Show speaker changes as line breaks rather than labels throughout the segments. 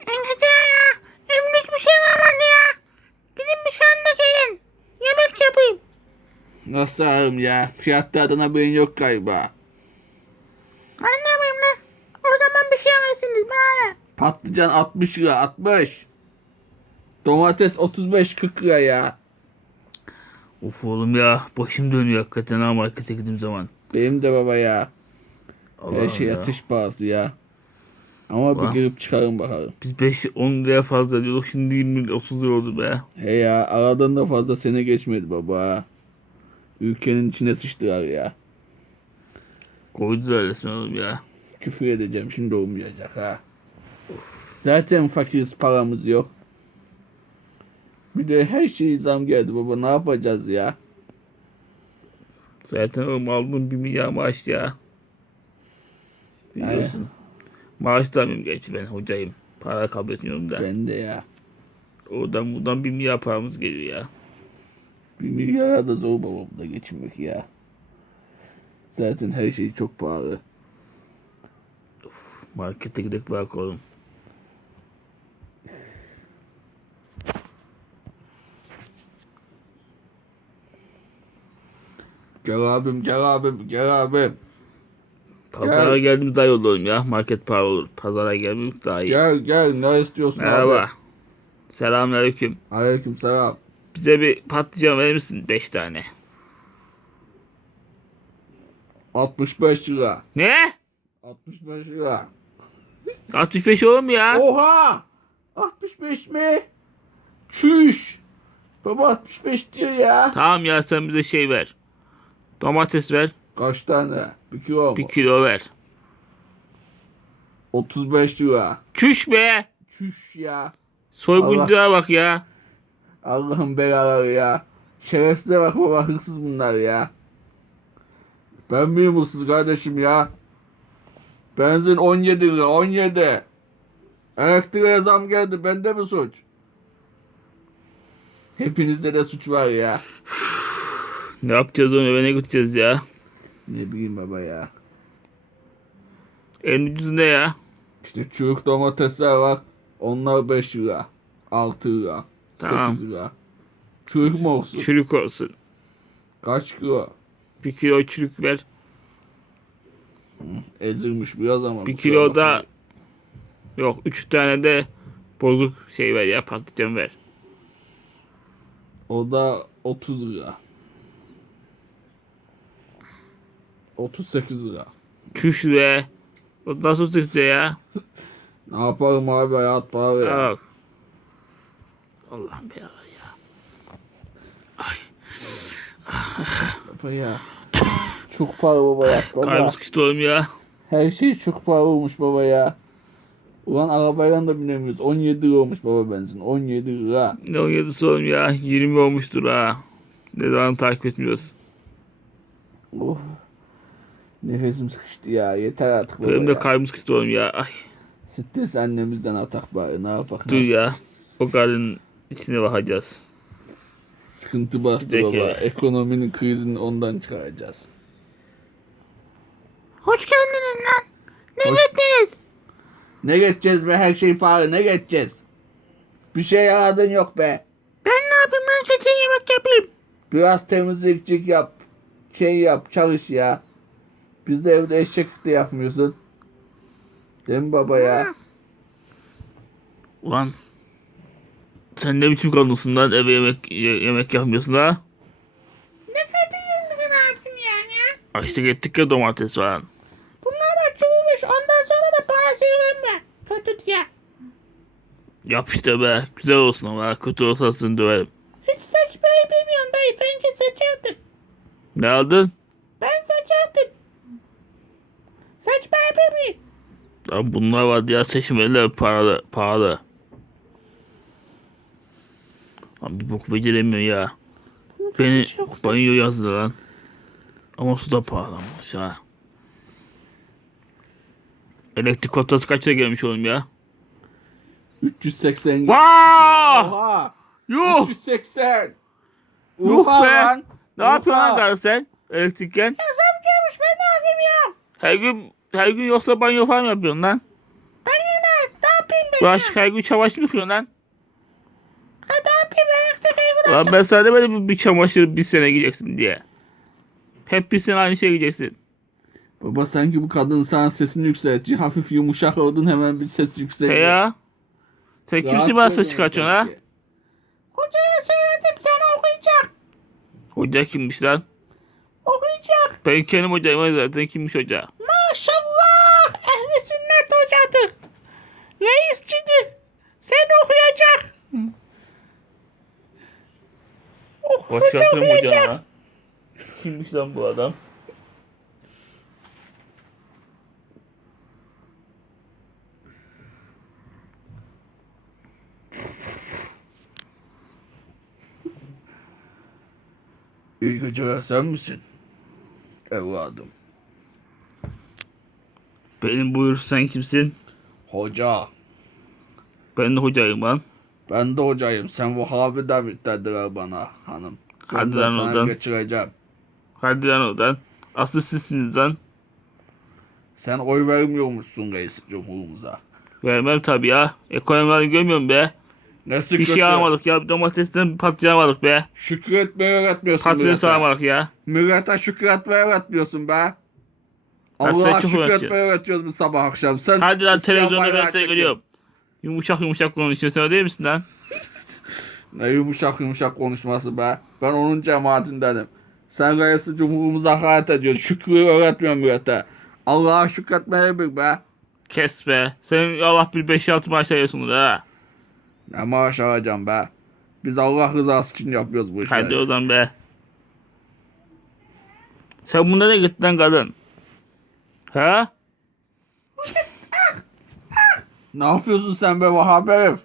Engize ya. Emlik bir şey kalmadı ya. Gidin bir şey anda gelin. Yemek yapayım.
Nasıl ağrım ya? Fiyatlardan haberin yok galiba.
Anlamayayım lan. O zaman bir şey yersiniz bana.
Patlıcan 60 lira 60. Domates 35-40 lira ya.
Of oğlum ya. Başım dönüyor hakikaten ha markete gittiğim zaman.
Benim de baba ya. Her
Allah'ım
şey
ya.
atış pahası ya. Ama bir
Vah.
girip çıkarın bakalım.
Biz 5-10 liraya fazla diyorduk. Şimdi 20-30 lira oldu be.
He ya aradan da fazla sene geçmedi baba. Ülkenin içine sıçtılar ya.
Koydular resmen oğlum ya.
Küfür edeceğim şimdi olmayacak ha. Zaten fakiriz paramız yok. Bir de her şey zam geldi baba ne yapacağız ya?
Zaten oğlum aldığım 1 milyar maaş ya. Biliyorsun. Maaş da alamıyorum gerçi ben hocayım. Para kabul etmiyorum da.
Ben de ya.
Oradan buradan 1 milyar paramız geliyor ya.
1 milyara da zor babamda geçinmek ya. Zaten her şey çok pahalı.
Markete gidip bak oğlum.
Gel abim gel abim gel abim.
Pazara
Gel.
geldim daha iyi olur oğlum ya. Market pahalı olur. Pazara gelmek daha iyi.
Gel gel ne istiyorsun
Merhaba.
abi?
Selamünaleyküm.
Aleyküm selam.
Bize bir patlıcan verir misin? 5 tane.
65 lira.
Ne?
65 lira.
65 olur mu ya?
Oha! 65 mi? Çüş! Baba 65 diyor ya.
Tamam ya sen bize şey ver. Domates ver.
Kaç tane? 1 kilo mu?
1 kilo ver.
35 lira.
Çüş be.
Çüş ya.
Soyguncuya bak ya.
Allah'ın belaları ya. Şerefsize bak baba hırsız bunlar ya. Ben miyim hırsız kardeşim ya? Benzin 17 lira 17. Elektriğe zam geldi bende mi suç? Hepinizde de suç var ya.
Ne yapacağız onu eve ne gideceğiz ya?
Ne bileyim baba ya.
En ucuz ne ya?
İşte çürük domatesler var. Onlar 5 lira. 6 lira.
Tamam.
8 lira. Çürük mü olsun?
Çürük olsun.
Kaç kilo?
1 kilo çürük ver.
Ezilmiş biraz ama.
1
kusura
kilo da
bakmayın.
yok 3 tane de bozuk şey ver ya patlıcan ver.
O da 30 lira. 38 lira.
Çüş be. O nasıl çıktı ya?
Ne yapalım abi hayat pahalı ya.
Al. Allah'ım belalı ya. Ay.
Baba ya. Çok pahalı baba ya. Baba.
Kalbim sıkıştı oğlum ya.
Her şey çok pahalı olmuş baba ya. Ulan arabayla da binemiyoruz. 17 lira olmuş baba benzin. 17 lira.
Ne 17'si oğlum ya. 20 olmuştur ha. Ne zaman takip etmiyoruz.
Oh. Nefesim sıkıştı ya. Yeter artık baba
Benim de
ya.
kalbim sıkıştı oğlum ya. Ay.
Stres annemizden atak bari. Ne yapak?
Dur ya.
nasıl?
O karın içine bakacağız.
Sıkıntı bastı
Gidek
baba.
eve.
Ekonominin krizini ondan çıkaracağız.
Hoş geldiniz lan. Ne
Hoş-
getirdiniz?
Ne geçeceğiz be? Her şey pahalı. Ne geçeceğiz? Bir şey yaradın yok be.
Ben ne yapayım lan size yemek yapayım.
Biraz temizlikçik yap. Şey yap. Çalış ya. Biz de evde eşeklik de yapmıyorsun. Değil mi baba ya?
Ulan. Sen ne biçim kadınsın lan eve yemek yapmıyorsun ha?
Ne kötü yüzlü ne yapayım yani ya?
Açtık ettik ya domates falan.
Bunlar da çubuğumuş. Ondan sonra da bana söylenme. Kötü diye.
Yap işte be. Güzel olsun ama kötü olsa seni döverim.
Hiç saçmayı bilmiyorum dayı. Ben saç aldım.
Ne aldın?
Ben saç aldım. Saçmayı bilmiyorum.
Lan bunlar var ya seçmeliler pahalı. Pahalı. Lan bir bok beceremiyor ya. Beni banyo yazdı lan. Ama su da pahalanmış ha. Elektrik faturası kaç lira gelmiş oğlum ya?
380.
Vaa!
Oha!
Yuh!
380.
Yuh
Oha
be!
lan.
Ne yapıyorsun
Oha!
lan karı sen? Elektrikken?
Ya zam gelmiş ben ne yapayım ya?
Her gün yoksa banyo falan yapıyorsun lan.
Ben yine ne yapayım
Bu aşk her gün çamaşır mı yıkıyorsun lan?
Hadi yapayım ayakta kaybı
Lan ben sana demedim bir çamaşır bir sene giyeceksin diye. Hep bir sene aynı şey giyeceksin.
Baba sanki bu kadın sana sesini yükseltici. Hafif yumuşak oldun hemen bir ses
He
yükseliyor.
ya. Sen kimsin bana ses çıkartıyorsun ha?
Hocaya söyledim sen okuyacak.
Hoca kimmiş lan?
Okuyacak.
Ben kendim hocayım zaten kimmiş hoca?
Maşallah. Ehli sünnet hocadır. Reisçidir. Sen okuyacak. Hoca
Başlasın
okuyacak.
hocana. Kimmiş lan bu adam?
İyi geceler, sen misin? Evladım.
Benim buyur sen kimsin?
Hoca.
Ben de hocayım lan.
Ben de hocayım. Sen Vahhabi David dediler bana hanım. Ben
Hadi
de
lan
sana
oradan.
geçireceğim.
Hadi lan oradan. Aslı sizsiniz lan.
Sen oy vermiyormuşsun reis cumhurumuza.
Vermem tabii ya. Ekonomileri görmüyorum be.
Nesi
Bir
kötü?
şey alamadık ya. Bir domatesten patlıcan alamadık be.
Şükretmeyi öğretmiyorsun
Patates
millete.
alamadık ya.
Millete şükretmeyi öğretmiyorsun be.
Ha,
Allah'a
sen çok
şükretmeyi
uğraşıyorsun.
öğretiyoruz bu sabah akşam. Sen
Hadi lan
isyan
televizyonda ben
bayrağı
seni
çekiyorsun.
görüyorum. Yumuşak yumuşak konuşuyorsun. Sen değil misin lan?
Ne yumuşak yumuşak konuşması be. Ben onun cemaatindenim. Sen reisi cumhurumuza hakaret ediyorsun. Şükrü öğretmiyorsun millete. Allah'a şükretmeyi bil be.
Kes be. Senin Allah bir 5-6 maaş ayıyorsun ha.
Ne maaş alacağım be. Biz Allah rızası için yapıyoruz bu işleri.
Hadi oradan be. Sen bunda ne gittin lan kadın? Ha?
Ne yapıyorsun sen be Vahap herif?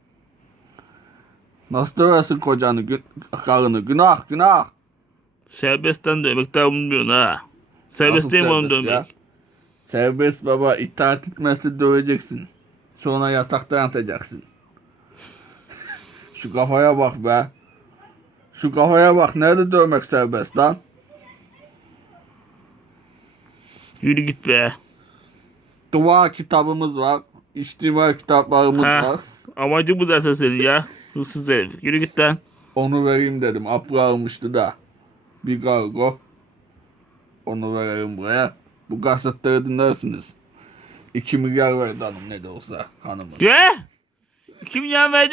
Nasıl döversin kocanı, karını? Günah, günah.
Serbestten dövmek daha bilmiyorsun ha. Serbest
Nasıl
değil mi onu
serbest ya?
dövmek?
Serbest baba, itaat etmezse döveceksin. Sonra yatakta yatacaksın. Şu kafaya bak be. Şu kafaya bak, nerede dövmek serbest lan?
Yürü git be.
Dua kitabımız var. İçtima kitaplarımız
Ha.
var.
Amacı bu zaten senin ya. Hırsız herif. Yürü git lan.
Onu vereyim dedim. Apra almıştı da. Bir kargo. Onu vereyim buraya. Bu gazeteleri dinlersiniz. 2 milyar verdi hanım ne de olsa hanımın.
Ne? Kim yan verdi?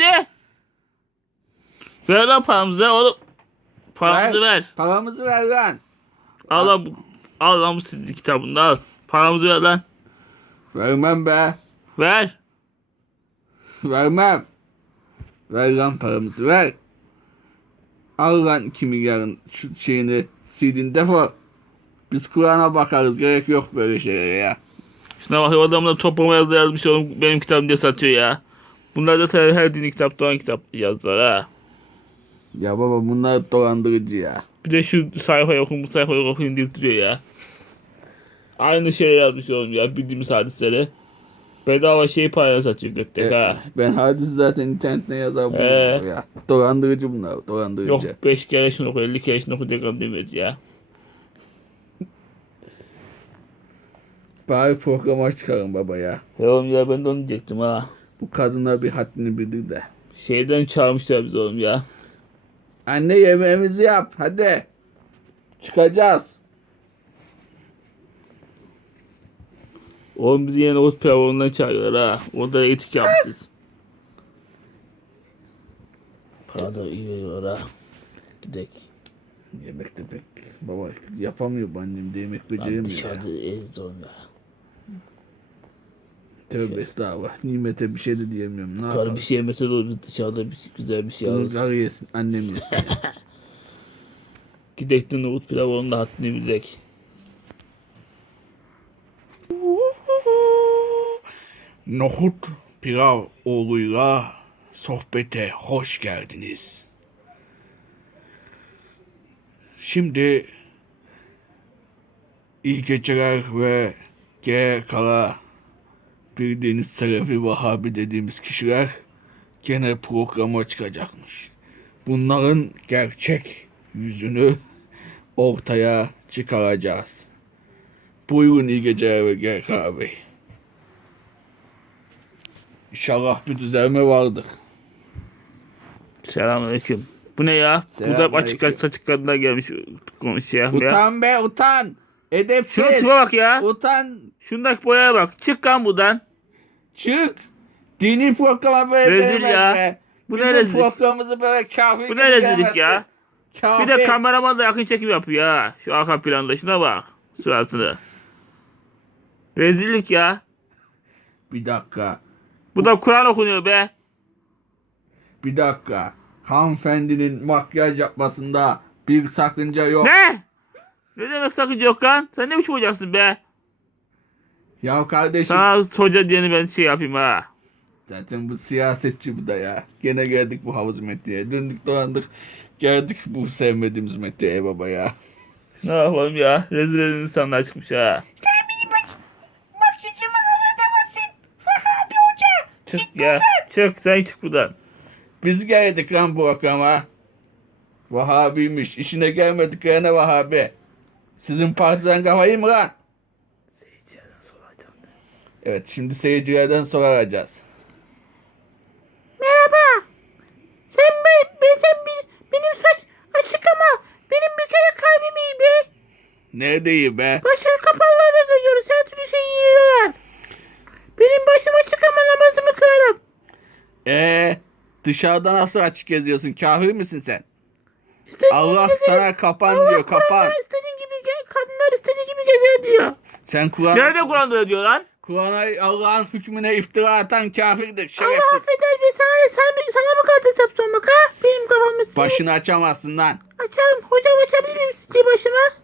Ver lan paramızı oğlum. Paramızı ver.
Paramızı ver lan.
Al lan bu sizin kitabını da al. Paramızı ver lan.
Vermem be.
Ver.
Vermem. Ver lan paramızı ver. Al lan 2 milyarın şu şeyini CD'ni defol. Biz Kur'an'a bakarız. Gerek yok böyle şeylere ya.
Şuna bak adamlar toplama yazdı yazmış oğlum benim kitabım diye satıyor ya. Bunlar da tabii her dini kitap doğan kitap yazdılar ha.
Ya baba bunlar dolandırıcı ya.
Bir de şu sayfayı okuyun bu sayfayı okuyun deyip duruyor ya. Aynı şey yazmış oğlum ya bildiğimiz hadisleri. Bedava şey parayla satıyor göktek ha.
Ben hadis zaten internetten yazar buluyorum ya. Dolandırıcı bunlar. Dolandırıcı.
Yok 5 kere şunu oku 50 kere şunu oku diye demez ya.
Bari programa çıkarın baba ya.
Ya oğlum ya ben de onu diyecektim ha.
Bu kadına bir haddini bildir de.
Şeyden çağırmışlar bizi oğlum ya.
Anne yemeğimizi yap hadi. Çıkacağız.
Oğlum bizi yine Oğuz Pilavon'dan çağırıyorlar ha. Orada etik yapmışız. Para da iyi veriyorlar ha. Gidek.
Yemek de pek baba yapamıyor bu annem de yemek beceremiyor ya.
Dışarıda yeriz oğlum ya.
Tövbe estağfurullah. Nimete bir şey de diyemiyorum. Ne
Karı
yapalım?
bir şey yemese de olur biz dışarıda güzel bir şey
Bunu
alırız.
karı yesin. Annem yesin.
Gidek de Nohut Pilavon'un da haddini bilek.
Nohut pilav oğluyla sohbete hoş geldiniz. Şimdi iyi geceler ve GK'la bildiğiniz Selefi Vahabi dediğimiz kişiler gene programa çıkacakmış. Bunların gerçek yüzünü ortaya çıkaracağız. Buyurun iyi geceler ve GK Bey. İnşallah bir düzelme vardır.
Selamünaleyküm. Bu ne ya? Burada
Selamünaleyküm.
açık kadınlar gelmiş şey yapmaya.
Utan be utan. Edepsiz.
Şunun tipe bak ya.
Utan.
Şundaki boyaya bak. Çık lan buradan.
Çık. Dini programa böyle
Rezil
denmez
ya.
be.
Bu
Bizim
ne rezillik?
programımızı böyle kafir
Bu
gibi
ne rezillik
göremezsin.
ya?
Kafir.
Bir de kameraman da yakın çekim yapıyor ha. Şu arka planda şuna bak. Suratına. Rezillik ya.
Bir dakika.
Bu da Kur'an okunuyor be.
Bir dakika. Hanımefendinin makyaj yapmasında bir sakınca yok.
Ne? Ne demek sakınca yok lan? Sen ne biçim hocaksın be?
Ya kardeşim.
Sana hoca diyeni ben şey yapayım ha.
Zaten bu siyasetçi bu da ya. Gene geldik bu havuz medyaya. Döndük dolandık. Geldik bu sevmediğimiz medyaya baba ya.
Ne yapalım ya? Rezil rezil insanlar çıkmış ha.
Makyajımı affedemezsin. Vahabi Hoca.
Çık ya. Çık sen çık buradan.
Biz geldik lan bu programa. Vahabiymiş. İşine gelmedik ya ne Vahabi. Sizin partizan kafayı mı lan?
Seyircilerden soracağım.
Evet şimdi seyircilerden soracağız.
Merhaba. Benim saç açık ama benim bir kere kalbim iyi be.
Ne diyeyim be?
Başını kapalılarda görüyoruz. Her türlü şey yiyorlar. Benim başım açık ama namazımı kılarım.
Dışarıda nasıl açık geziyorsun? Kafir misin sen?
İstediğin
Allah
gibi gezerim.
sana kapan
Allah
diyor kapan.
Kur'an'da istediğin gibi kadınlar istediği gibi gezer diyor.
Sen Kur'an
Nerede Kur'an'da diyor lan?
Kur'an'a Allah'ın hükmüne iftira atan kafirdir.
Allah
Şerefsiz.
affeder be sana mı kaldı hesap sormak ha? Benim kafamı sil.
Başını açamazsın lan.
Açarım. Hocam açabilir miyim sizce başımı?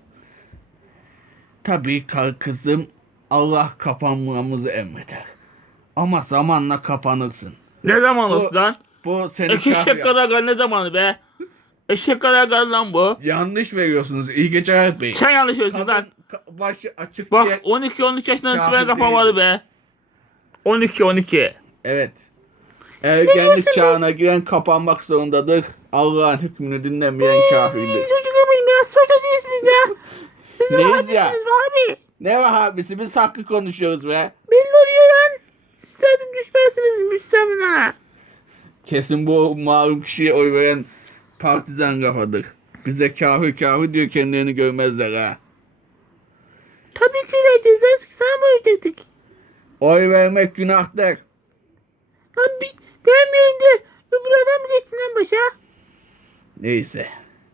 Tabii kızım Allah kapanmamızı emreder. Ama zamanla kapanırsın.
Ne zaman
Bu-
olsun lan?
Bu seni
Eşek
kafir...
kadar gal ne zamanı be? Eşek kadar gal lan bu.
Yanlış veriyorsunuz. İyi geceler bey.
Sen yanlış diyorsun lan.
Başı açık
Bak
diye.
12-13 yaşından
Kafir
itibaren kapamadı be. 12-12.
Evet. Ergenlik çağına giren kapanmak zorundadır. Allah'ın hükmünü dinlemeyen kafirdir.
Siz çocuk yapmayın ya. Hoca değilsiniz ya. Siz
Neyiz
vahabisiniz
ya?
abi.
Ne var abisi? Biz hakkı konuşuyoruz be.
Belli oluyor lan. Siz zaten düşmezsiniz Müslüman'a.
Kesin bu malum kişiye oy veren partizan kafadır. Bize kafir kafir diyor kendilerini görmezler ha.
Tabii ki vereceğiz. Artık sana mı ödeyecektik?
Oy vermek günahtır.
Lan beğenmiyorum de öbür adam geçsin lan başa.
Neyse.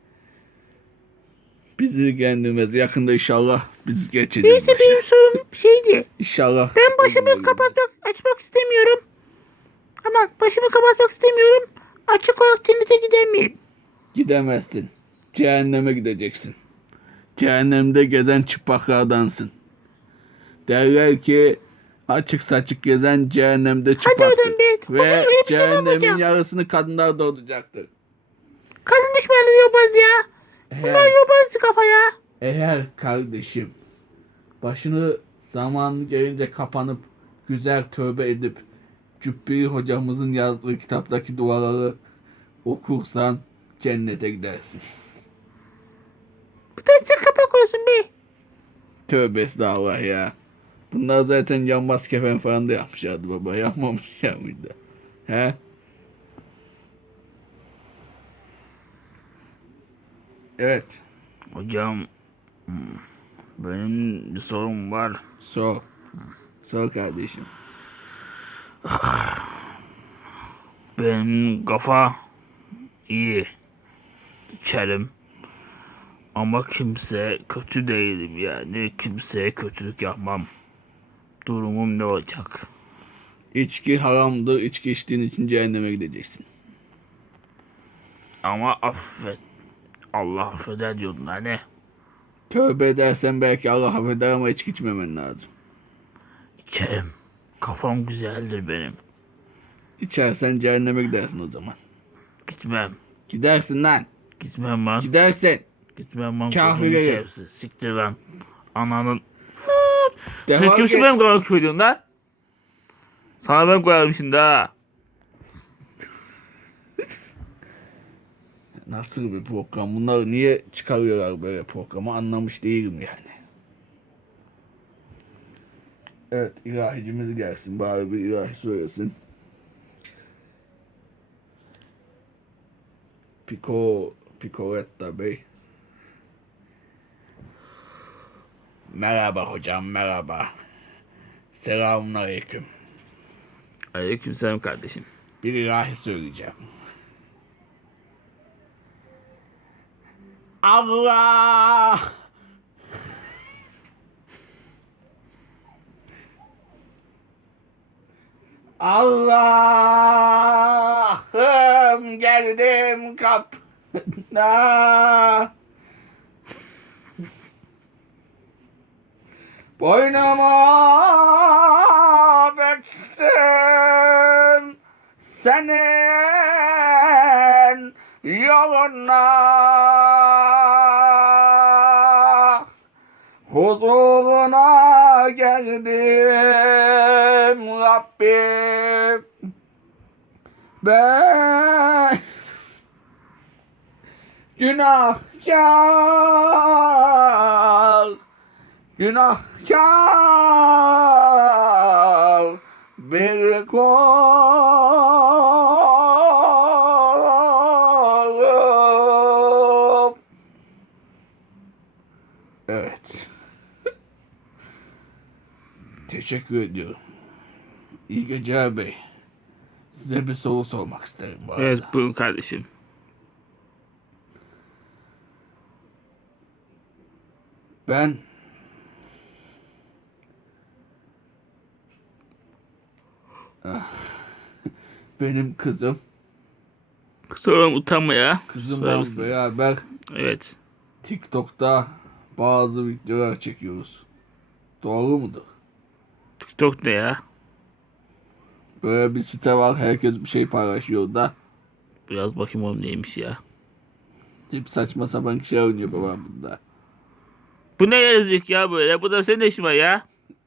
Bizi kendimiz yakında inşallah biz geçeceğiz.
Neyse
başa.
benim sorum şeydi.
İnşallah.
Ben başımı açmak istemiyorum. Aman başımı kapatmak istemiyorum. Açık olarak cennete gider miyim?
Gidemezsin. Cehenneme gideceksin. Cehennemde gezen çıplaklardansın. Derler ki açık saçık gezen cehennemde
Hadi
çıplaktır.
oradan be.
Ve
Öyle bir şey
cehennemin
yapmayacağım.
yarısını kadınlar dolduracaktır.
Kadın düşmanlığı yobaz ya. Bunlar
Eğer,
yobaz kafa ya.
eğer kardeşim başını zamanı gelince kapanıp güzel tövbe edip Cübbeli hocamızın yazdığı kitaptaki duaları okursan cennete gidersin.
Bu da size kapak olsun be.
Tövbe estağfurullah ya. Bunlar zaten yanmaz kefen falan da yapmışlardı baba. Yapmamış ya mıydı? He? Evet.
Hocam benim bir sorum var.
Sor. Sor kardeşim.
Benim kafa iyi. İçerim. Ama kimse kötü değilim yani. Kimseye kötülük yapmam. Durumum ne olacak?
İçki haramdır. İçki içtiğin için cehenneme gideceksin.
Ama affet. Allah affeder diyordun hani.
Tövbe edersen belki Allah affeder ama içki içmemen lazım.
İçerim. Kafam güzeldir benim.
İçersen cehenneme gidersin o zaman.
Gitmem.
Gidersin lan.
Gitmem lan.
Gidersin.
Gitmem lan.
Kafir
Kurtulmuş
herif.
hepsi. Siktir lan. Ananın. Sen
Defol
kimsin
git.
benim kafama küfür ediyorsun lan? Sana ben koyarım şimdi ha.
Nasıl bir program? Bunlar niye çıkarıyorlar böyle programı anlamış değilim yani. Evet ilahicimiz gelsin. Bari bir ilahi söylesin. Picoletta Bey. Merhaba hocam, merhaba. Selamünaleyküm.
Aleykümselam kardeşim.
Bir ilahi söyleyeceğim. Allah! Allah'ım geldim kapına. Boynuma büktüm senin yoluna. Huzuruna geldim Rabbim. Ben günahkar, günahkar bir kulum. Evet. Teşekkür ediyorum. İyi geceler bey. Size bir soru sormak isterim bu arada.
Evet buyurun kardeşim.
Ben benim kızım
Sorun utanma ya. Sorar
kızımla
mısın?
beraber
Evet.
TikTok'ta bazı videolar çekiyoruz. Doğru mudur?
TikTok ne ya?
Böyle bir site var. Herkes bir şey paylaşıyor da.
Biraz bakayım oğlum neymiş ya.
Hep saçma sapan şey oynuyor babam bunda.
Bu ne yazık ya böyle? Bu da senin işin var ya.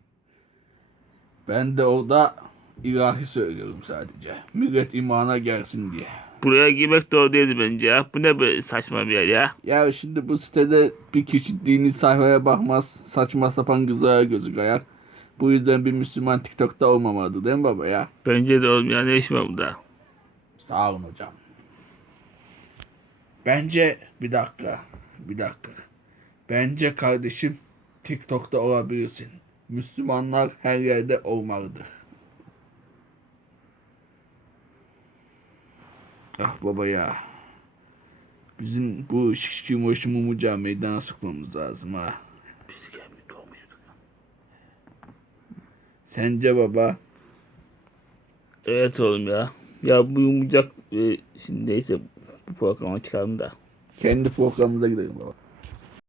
Ben de orada ilahi söylüyorum sadece. Millet imana gelsin diye.
Buraya girmek doğru değil bence ya. Bu ne böyle saçma bir yer ya.
Ya şimdi bu sitede bir kişi dini sayfaya bakmaz. Saçma sapan kızlara gözü kayar. Bu yüzden bir Müslüman TikTok'ta olmamalıdır değil mi baba ya?
Bence de oğlum ya ne işin var burada?
Sağ olun hocam. Bence bir dakika. Bence kardeşim TikTok'ta olabilirsin. Müslümanlar her yerde olmalıdır. Ah baba ya. Bizim bu şişki moşumumu meydana sokmamız lazım ha.
Biz gelmiş olmuştuk.
Sence baba?
Evet oğlum ya. Ya bu yumuşak şimdi neyse bu programa çıkalım da.
Kendi programımıza gidelim baba.